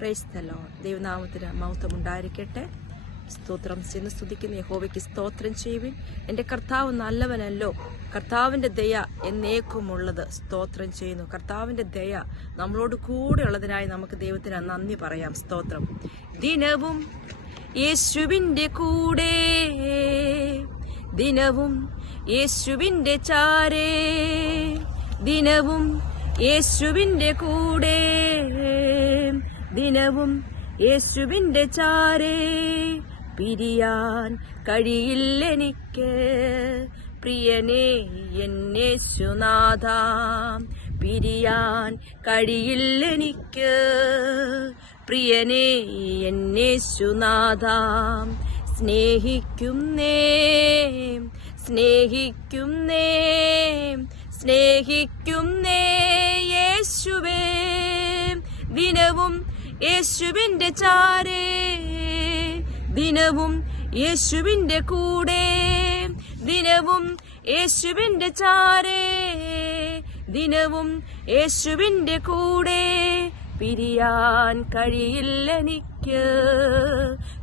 Praise the Lord. ദൈവനാമത്തിന് മഹത്വം ഉണ്ടായിരിക്കട്ടെ. സ്തോത്രം ചെന്ന് സ്തുതിക്കുന്ന യഹോവയ്ക്ക് സ്തോത്രം ചെയ്യുവിൻ. എൻ്റെ കർത്താവ് നല്ലവനല്ലോ, കർത്താവിൻ്റെ ദയ എന്നേക്കുമുള്ളത്. സ്തോത്രം ചെയ്യുന്നു. കർത്താവിൻ്റെ ദയ നമ്മളോട് കൂടെ ഉള്ളതിനായി നമുക്ക് ദൈവത്തിന് നന്ദി പറയാം. സ്തോത്രം. ദിനവും യേശുവിൻ്റെ കൂടെ, ദിനവും യേശുവിൻ്റെ ചാരേ, ദിനവും യേശുവിൻ്റെ കൂടെ, ദിനവും യേശുവിൻ്റെ ചാരേ. പിരിയാൻ കഴിയില്ലെനിക്ക് പ്രിയനേ എന്നേശുനാഥ, പിരിയാൻ കഴിയില്ലെനിക്ക് പ്രിയനേ എന്നേശുനാഥ. സ്നേഹിക്കുന്നേ സ്നേഹിക്കുന്നേ സ്നേഹിക്കുന്നേ യേശുവേ, ദിനവും യേശുവിൻ്റെ ചാരേ, ദിനവും യേശുവിൻ്റെ കൂടെ, ദിനവും യേശുവിൻ്റെ ചാരേ, ദിനവും യേശുവിൻ്റെ കൂടെ. പിരിയാൻ കഴിയില്ലെനിക്ക്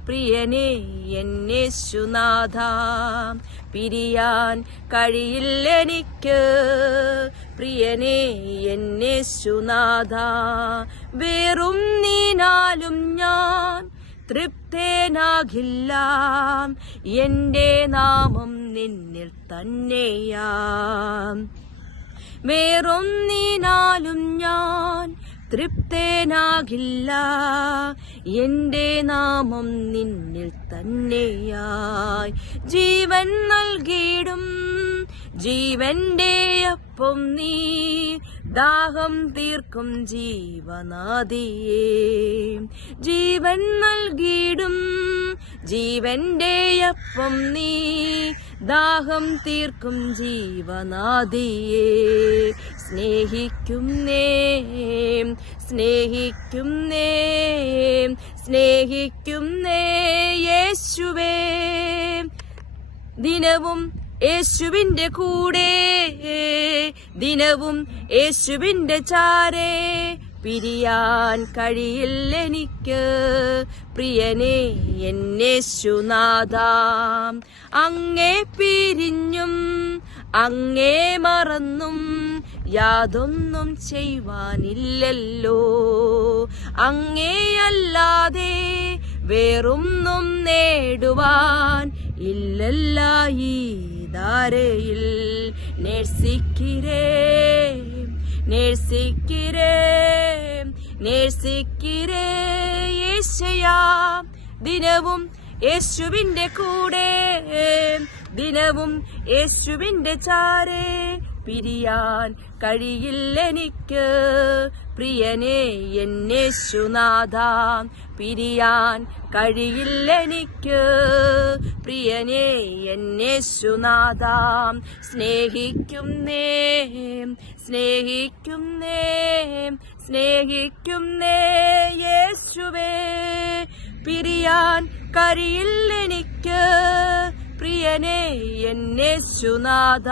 പ്രിയനേ എന്നേശുനാഥ, പിരിയാൻ കഴിയില്ലെനിക്ക് പ്രിയനേ എന്നേശുനാഥ. വേറും നീനാലും ഞാൻ തൃപ്തനാകില്ല, എൻ്റെ നാമം നിന്നിൽ തന്നെയാം. വേറൊന്നിനാലും ഞാൻ തൃപ്തനാകില്ല, എൻ്റെ നാമം നിന്നിൽ തന്നെയായി. ജീവൻ നൽകിയിടും ജീവന്റെ അപ്പം നീ, ദാഹം തീർക്കും ജീവനാദിയേ. ജീവൻ നൽകിയിടും ജീവന്റെ അപ്പം നീ, ദാഹം തീർക്കും ജീവനാദിയേ. സ്നേഹിക്കുന്നേ സ്നേഹിക്കുന്നേ സ്നേഹിക്കുന്നേ യേശുവേ, ദിനവും യേശുവിൻ്റെ കൂടെ, ദിനവും യേശുവിൻ്റെ ചാരേ. പിരിയാൻ കഴിയില്ലെനിക്ക് പ്രിയനേ എന്നേശുനാഥ. അങ്ങേ പിരിഞ്ഞും അങ്ങേ മറന്നും യാതൊന്നും ചെയ്യുവാനില്ലല്ലോ. അങ്ങേയല്ലാതെ വേറൊന്നും നേടുവാൻ ഇല്ലല്ല ഈ ധാരയിൽ. നേഴ്സിക്കിരേ നേഴ്സിക്കിരേ നേഴ്സിക്കിരേ യേശയ്യാ, ദിനവും യേശുവിൻ്റെ കൂടെ, ദിനവും യേശുവിൻ്റെ ചാരേ. പിരിയാൻ കഴിയില്ലെനിക്ക് പ്രിയനേ എന്നേശുനാഥ, പിരിയാൻ കഴിയില്ലെനിക്ക് പ്രിയനേ എന്നേശുനാഥ. സ്നേഹിക്കുന്നേ സ്നേഹിക്കുന്നേ സ്നേഹിക്കുന്നേ യേശുവേ, പിരിയാൻ കഴിയില്ലെനിക്ക് പ്രിയനേ എന്നേശുനാഥ.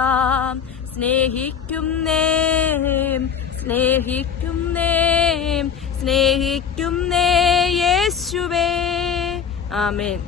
സ്നേഹിക്കുന്നേ സ്നേഹിക്കുന്നേ സ്നേഹിക്കുന്നേ യേശുവേ. ആമേൻ.